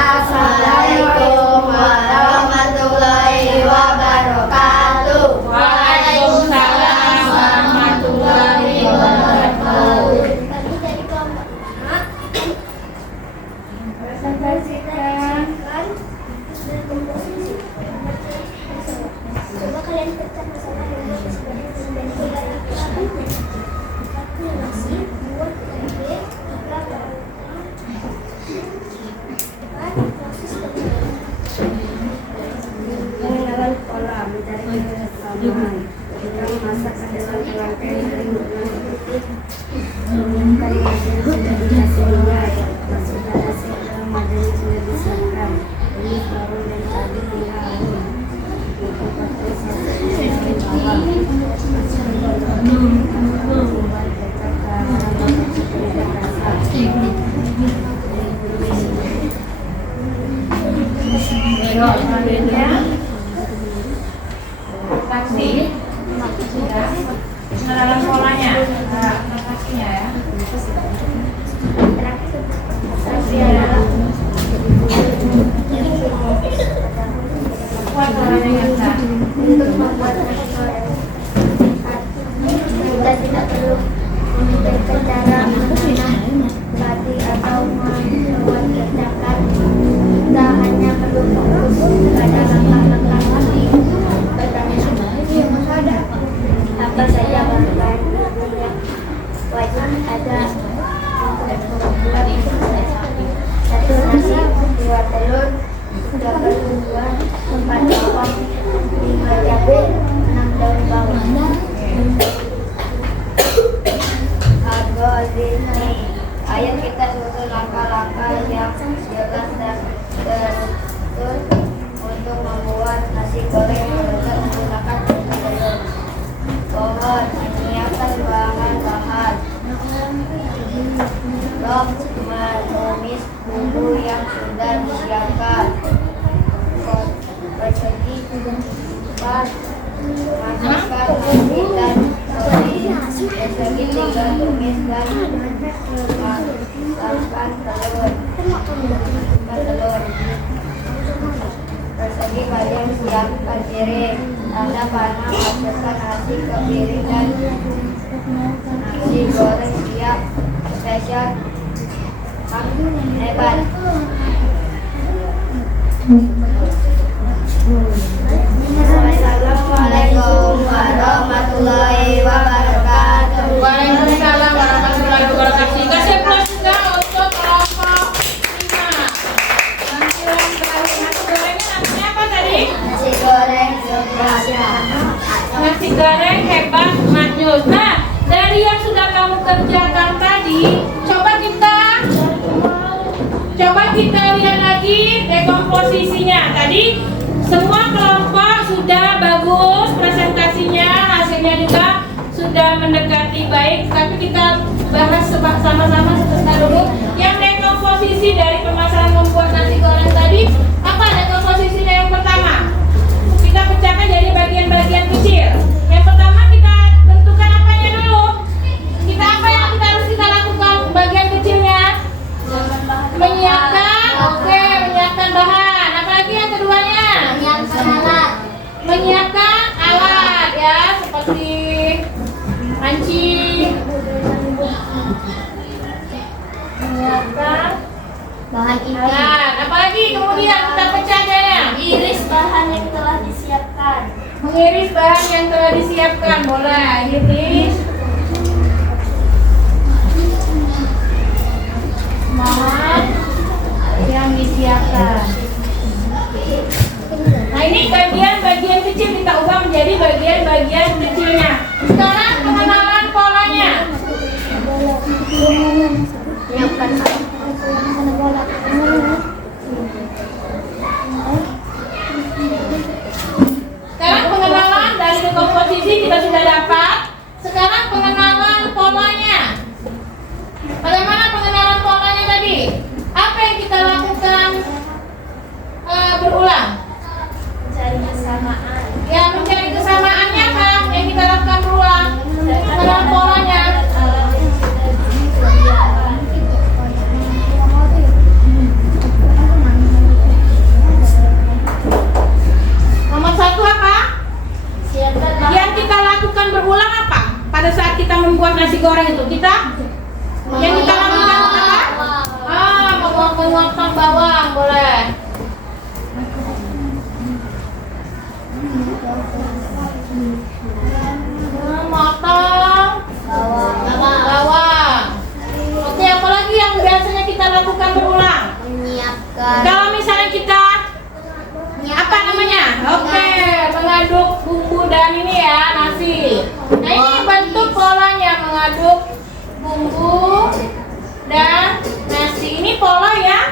Assalamualaikum warahmatullahi wabarakatuh. Waalaikumsalam warahmatullahi wabarakatuh. Presentasikan. Coba kalian pecah masalah yang harus Pengenalan pola mencari kesamaan. Yang masak adalah rangkaian dari titik menyiapkan materi sudah dihasilnya. Masukkan hasil dalam materi sudah disiapkan. Ini baru dan tadi dihasilkan. Selanjutnya taksi ya, pengenalan polanya, taksinya ya. Taksi adalah buat caranya nyata. Untuk membuat nasi goreng, kita tidak perlu memikirkan cara menanam padi atau membuat gertakan. Kita hanya perlu fokus pada langkah-langkah pertama. Apa saja bahan-bahan yang wajib ada untuk membuat satu nasi, 2 telur, 3 buah, 4 bawang, 5 cabai, 6 daun bawang. Algoritma. Ayo kita susun langkah-langkah yang jelas dan terukur untuk membuat nasi goreng yang lezat menggunakan telur. Pohon, menyiapkan bahan-bahan. Log, menumis bumbu yang sudah disiapkan. Persegi, empat, masukkan nasi dan sosis. Persegi 3, tumis dan masukkan telur. Persegi bayam, siapkan piring. Tanda panah, masukkan nasi ke piring dan nasi goreng siap. Spesial hebat. Assalamualaikum warahmatullahi wabarakatuh. Waalaikumsalam warahmatullahi wabarakatuh. Kasih plus juga untuk kelompok 5. Tampilan terakhir nasi gorengnya namanya apa tadi? Nasi goreng Indonesia. Nasi goreng hebat maknyus. Nah, dari yang sudah kamu kerjakan tadi, coba kita lihat lagi dekomposisinya. Tadi semua kelompok sudah bagus presentasinya, hasilnya juga sudah mendekati baik. Tapi kita bahas sama-sama sebentar dulu. Yang dekomposisi dari permasalahan membuat nasi goreng tadi. Apa dekomposisinya yang pertama? Kita pecahkan jadi bagian-bagian kecil. Yang pertama kita tentukan apanya dulu. Apa yang harus kita lakukan bagian kecilnya? Menyiapkan, oke, menyiapkan bahan. Apalagi yang keduanya? Menyiapkan alat ya, seperti panci. Menyiapkan bahan inti. alat. Apalagi kemudian kita pecahnya ya. Iris bahan yang telah disiapkan. Mengiris bahan yang telah disiapkan. Boleh iris bahan yang disiapkan. Nah ini bagian-bagian kecil kita ubah menjadi bagian-bagian kecilnya. Sekarang pengenalan polanya. Menyiapkan Sekarang pengenalan dari dekomposisi kita sudah dapat. Sekarang pengenalan polanya. Bagaimana pengenalan polanya tadi? Apa yang kita lakukan berulang? Mencari kesamaan. Ya, mencari kesamaannya apa yang kita lakukan berulang? Pengenalan polanya. Alat yang sudah disediakan. Nomor satu apa? Siapkan bahan. Yang kita lakukan berulang apa? Pada saat kita membuat nasi goreng itu yang kita lakukan apa? Menguapkan bawang boleh. Memotong bawang. Oke, apalagi yang biasanya kita lakukan berulang? menyiapkan Kalau misalnya kita apa namanya? Oke, mengaduk bumbu dan ini ya nasi. Nah ini bentuk polanya mengaduk bumbu dan nasi. Ini pola yang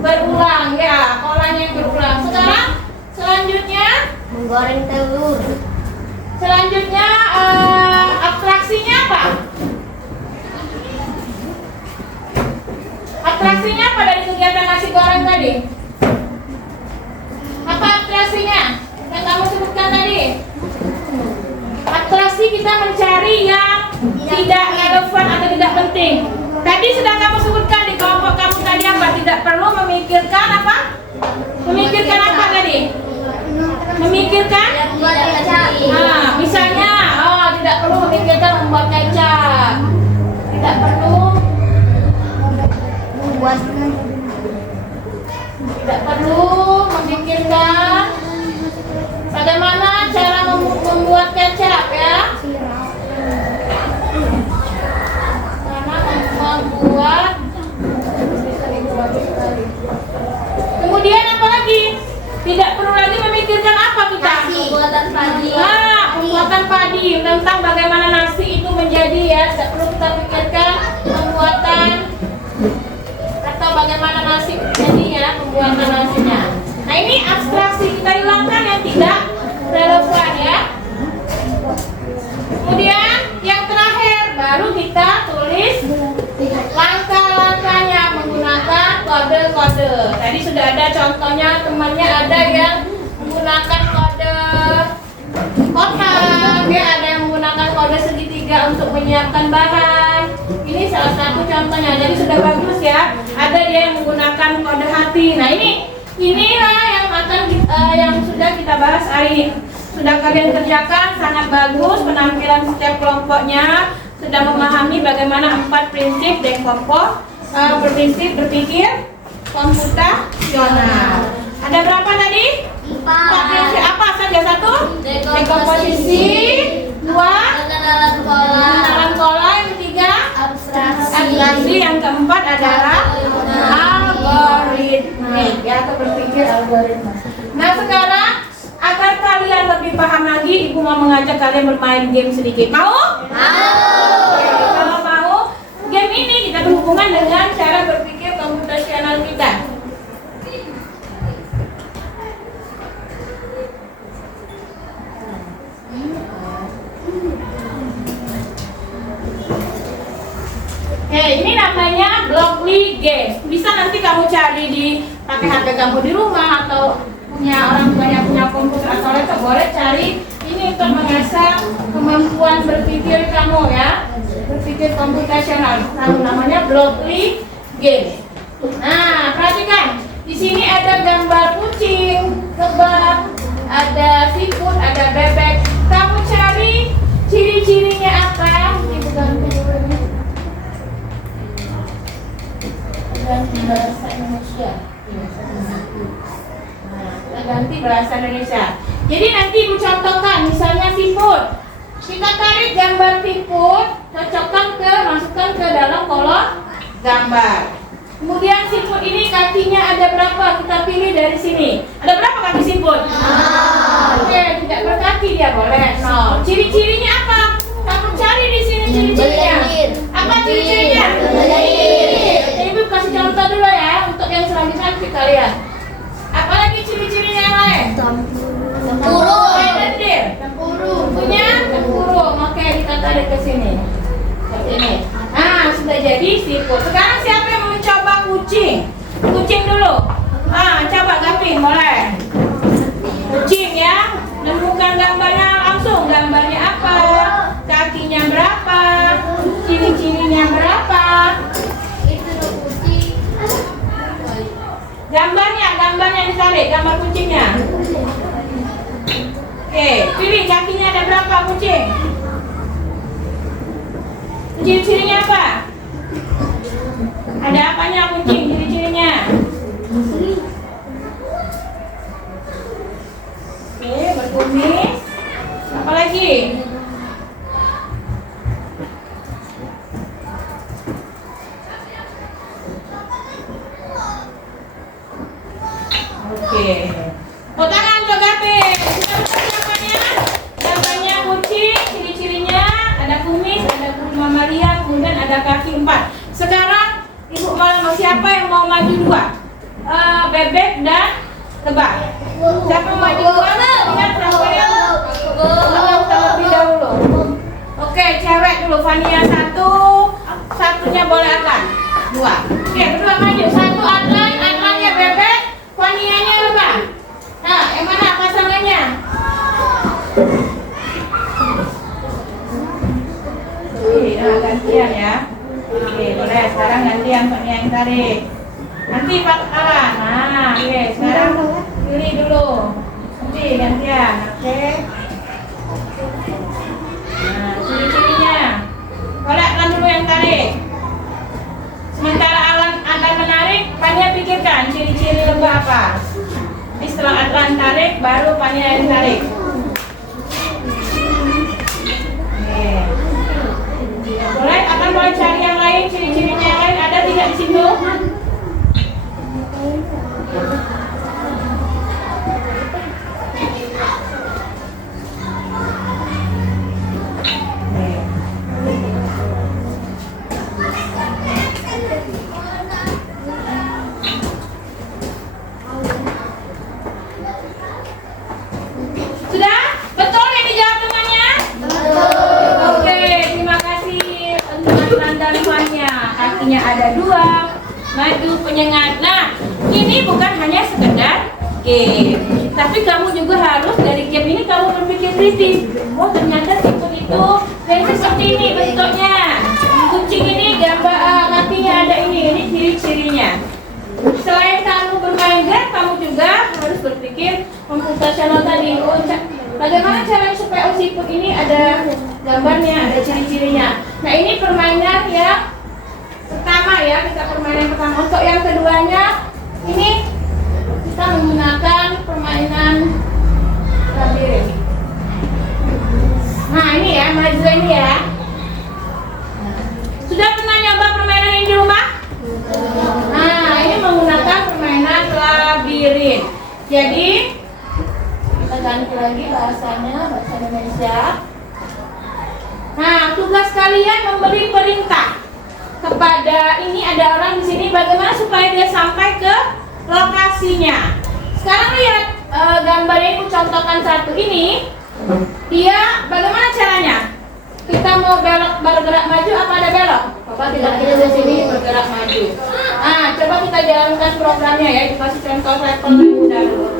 berulang ya, polanya yang berulang. Sekarang selanjutnya menggoreng telur, abstraksinya apa? Abstraksinya apa dari kegiatan nasi goreng tadi? Apa abstraksinya yang kamu sebutkan tadi? Abstraksi kita mencari yang tidak relevan atau tidak penting. Tadi sudah kamu sebutkan di kelompok kamu tadi apa? Tidak perlu memikirkan apa? Memikirkan apa tadi? Memikirkan? Nah, misalnya, tidak perlu memikirkan membuat kecap. Tidak perlu membuat Tidak perlu memikirkan bagaimana cara membuat kecap ya. Cara membuat. Kemudian apa lagi? Tidak perlu lagi memikirkan apa kita? Pembuatan padi. Pembuatan padi tentang bagaimana nasi itu menjadi ya. Tidak perlu kita pikirkan pembuatan atau bagaimana nasi jadi ya, pembuatan nasinya. Nah ini abstraksi kita hilangkan yang tidak relevan ya. Kemudian yang terakhir baru kita tulis langkah-langkahnya menggunakan kode-kode. Tadi sudah ada contohnya, temannya ada yang menggunakan kode kotak, ya ada yang menggunakan kode segitiga untuk menyiapkan bahan. Ini salah satu contohnya. Jadi sudah bagus ya. Ada dia yang menggunakan kode hati. Nah inilah yang yang sudah kita bahas hari ini. Sudah kalian kerjakan, sangat bagus penampilan setiap kelompoknya. Sudah memahami bagaimana 4 prinsip berprinsip berpikir komputasional. Ada berapa tadi? 4 prinsip apa saja? 1 dekomposisi, 2 pengenalan pola, yang 3 abstraksi, yang keempat adalah algoritmik ya, atau berpikir algoritma. Nah sekarang agar kalian lebih paham lagi, Ibu mau mengajak kalian bermain game sedikit. Mau? Oke, kalau mau, game ini kita berhubungan dengan cara berpikir komputasional kita. Ini namanya Blockly Game. nanti kamu cari di pakai HP kamu di rumah atau punya orang tua yang punya komputer atau laptop, boleh cari ini untuk mengasah kemampuan berpikir kamu ya, berpikir komputasional. Namanya Blockly Game. Nah, perhatikan. Di sini ada gambar kucing, kebab, ada seafood, ada bebek. Kamu cari ciri-cirinya apa? Ibu ganti dulu ini. Ganti bahasa Indonesia. Nah, kita ganti bahasa Indonesia. Jadi nanti ibu contohkan, misalnya seafood. Kita tarik gambar seafood, masukkan ke dalam kolom gambar. Kemudian seafood ini kakinya ada berapa? Kita pilih dari sini. Ada berapa kaki seafood? Oke, tidak berkaki dia boleh 0. Ciri-cirinya apa? Kamu cari di sini ciri-cirinya. Apa ciri-cirinya? Ibu kasih contoh dulu ya untuk yang selanjutnya kita lihat. Apalagi ciri-cirinya yang lain? Tempurung. Punya tempurung. Oke, kita tarik ke sini. Seperti ini. Nah, sudah jadi seafood. Sekarang siapa yang mau mencoba kucing? Kucing dulu. Coba Gapin, boleh. Kucing ya. Menemukan gambarnya langsung. Gambarnya apa? Kakinya berapa? Ciri-cirinya berapa? Gambarnya ditarik, gambar kucingnya. Oke, pilih kakinya ada berapa kucing? Ciri-cirinya apa? Ada apanya kucing? Ciri-cirinya? Oke, berkumis. Apa lagi? Oke. Tepuk tangan untuk Gapin. Sudah persiapannya? Gambarnya kucing, ciri-cirinya ada kumis, ada kulit mamalia, kemudian ada kaki 4. Sekarang Ibu mau siapa yang mau maju 2? Bebek dan kebab. Siapa mau maju 2? Lihat siapa yang terlebih dahulu. Oke, cewek dulu. Fania 1, satunya boleh Atlan 2. Oke, berdua maju. 1 Atlan, Atlannya bebek, Fanianya kebab. Nah, yang mana pasangannya? Gantian ya. Oke, boleh. Sekarang gantian Fania yang tarik. Nanti Pak Alan. Nah, oke. Sekarang pilih dulu. Nanti gantian. Oke. Nah, ciri-cirinya. Boleh Alan dulu yang tarik. Sementara Alan menarik, Fania pikirkan ciri-ciri lebah apa. Jadi setelah Atlan tarik, baru Fania yang tarik. Oke. Boleh, Atlan boleh cari yang lain, ciri-cirinya yang lain ada tidak di situ? Sudah? Betul yang dijawab temannya? Betul. Oke, terima kasih teman-teman dan Fania. Kakinya ada 2, maju penyengat. Nah, ini bukan hanya sekedar game, tapi kamu juga harus dari game ini kamu berpikir kritis. Oh, ternyata seafood itu kayak seperti ini bentuknya. Kucing ini gambar kakinya ada ini ciri-cirinya. Selain kamu bermain game, kamu juga harus berpikir komputasional tadi. Oh, bagaimana caranya supaya seafood ini ada gambarnya, ada ciri-cirinya. Nah, ini permainan yang pertama ya, kita permainan pertama. Untuk yang keduanya, ini kita menggunakan permainan labirin. Nah, ini ya, maju ini ya. Sudah pernah nyoba permainan ini di rumah? Nah, ini menggunakan permainan labirin. Jadi kita ganti lagi bahasanya, bahasa Indonesia. Nah, tugas kalian memberi perintah kepada ini ada orang di sini bagaimana supaya dia sampai ke lokasinya. Sekarang lihat gambar yang aku contohkan satu ini. Dia bagaimana caranya? Kita mau belok bergerak maju apa ada belok? Coba kita di sini bergerak maju. Coba kita jalankan programnya ya. Dikasih contoh level dulu.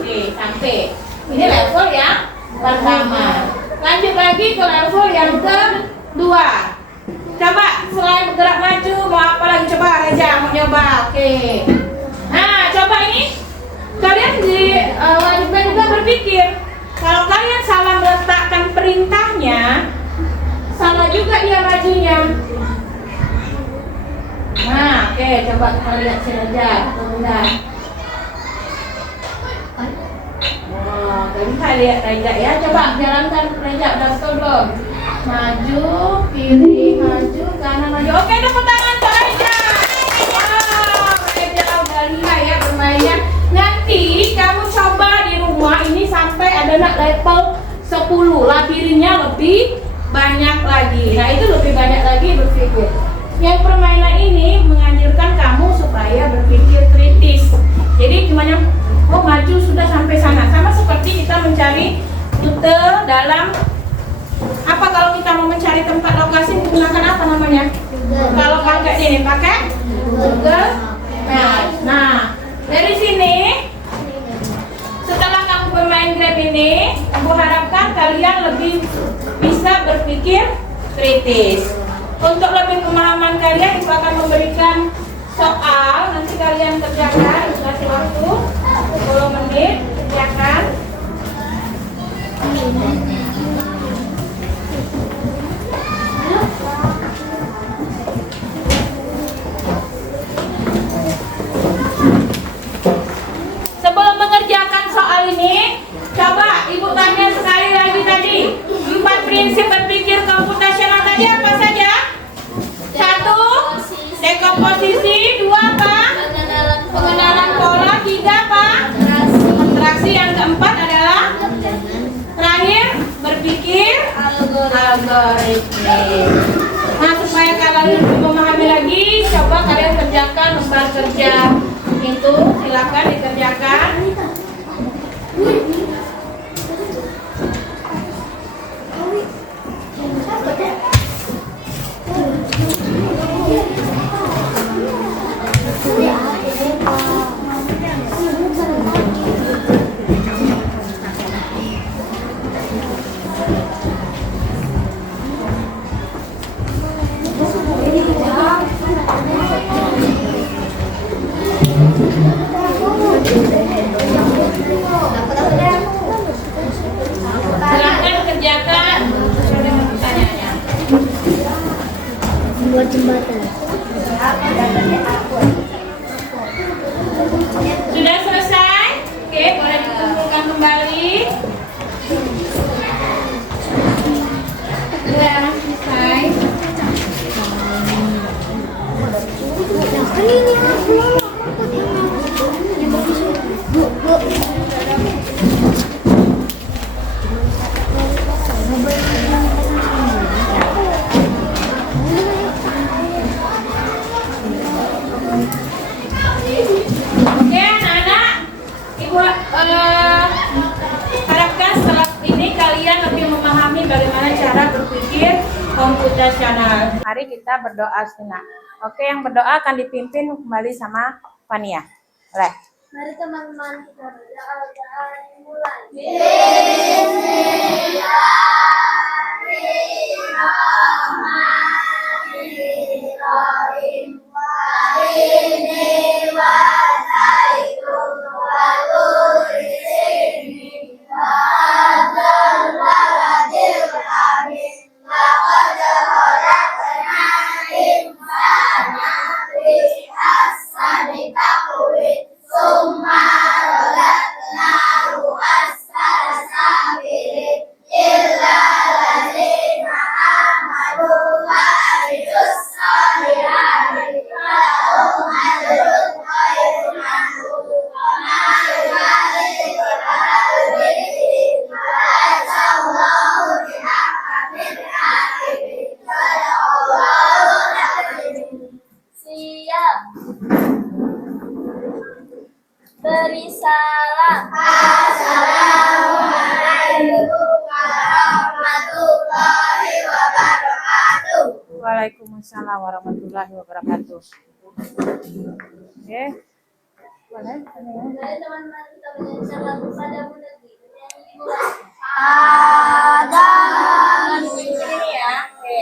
Oke, sampai. Ini level yang pertama. Lanjut lagi ke level yang kedua. Coba selain bergerak maju mau apa lagi? Coba Reja mau nyoba. Oke. Coba ini kalian diwajibkan juga berpikir. Kalau kalian salah meletakkan perintahnya, salah juga dia majunya. Oke, coba kita lihat si Reja. Tunggu. Kita lihat Reja ya. Coba jalankan Reja, udah betul belum? Maju, kiri, maju, kanan, maju. Oke, tepuk tangan untuk Reja. Reja udah lihat ya bermainnya. Nanti kamu coba di rumah ini sampai ada level 10. Labirinnya lebih banyak lagi. Nah, itu lebih banyak lagi berpikir. Yang permainan ini menganjurkan kamu supaya berpikir kritis. Jadi gimana? Maju sudah sampai sana. Sama seperti kita mencari rute dalam apa, kalau kita mau mencari tempat lokasi menggunakan apa namanya? Kalau pakai ini pakai Google Maps. Nah, dari sini setelah kamu bermain Grab ini, aku harapkan kalian lebih bisa berpikir kritis. Untuk lebih pemahaman kalian, Ibu akan memberikan soal. Nanti kalian kerjakan, kasih waktu 10 menit, kerjakan. Sebelum mengerjakan soal ini, coba Ibu tanya sekali lagi tadi. 4 prinsip berpikir komputasional tadi apa saja? 1. Dekomposisi. 2 apa? Pengenalan pola. 3 apa? Abstraksi. Yang keempat adalah terakhir berpikir algoritma. Nah, supaya kalian lebih memahami lagi, coba kalian kerjakan lembar kerja itu, silakan dikerjakan. Silakan kerjakan pertanyaannya. Buat jembatan. Sudah selesai? Oke, boleh dikumpulkan kembali. Sudah selesai. Ini yang bagus. Bu. Oke, anak-anak, Ibu harapkan setelah ini kalian lebih memahami bagaimana cara berpikir komputasional. Mari kita berdoa sejenak. Oke, yang berdoa akan dipimpin kembali sama Fania. Boleh. Mari teman-teman kita berdoa dan mulai. Siap. Beri salam. Assalamualaikum warahmatullahi wabarakatuh. Waalaikumsalam warahmatullahi wabarakatuh. Oke. Boleh? Mari teman-teman kita menyanyikan lagu Padamu Negeri. Ini ya. Oke.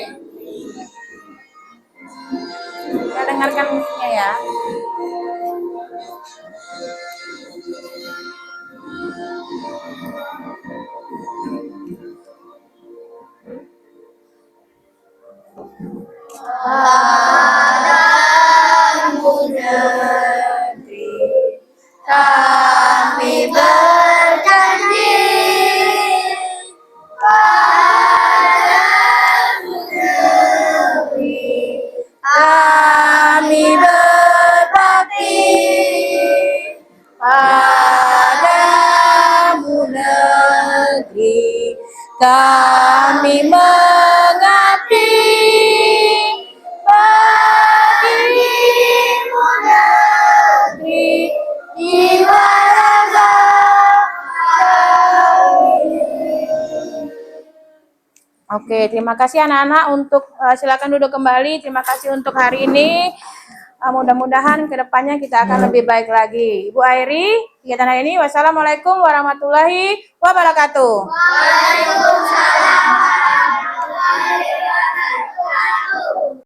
Kita dengarkan musiknya ya. Kami berjanji kami berbakti padamu negeri, kami mengabdi bagimu negeri, jiwa raga kami. Oke, terima kasih anak-anak untuk silakan duduk kembali. Terima kasih untuk hari ini. Mudah-mudahan kedepannya kita akan lebih baik lagi. Ibu Airi, kegiatan hari ini. Wassalamualaikum warahmatullahi wabarakatuh. Waalaikumsalam.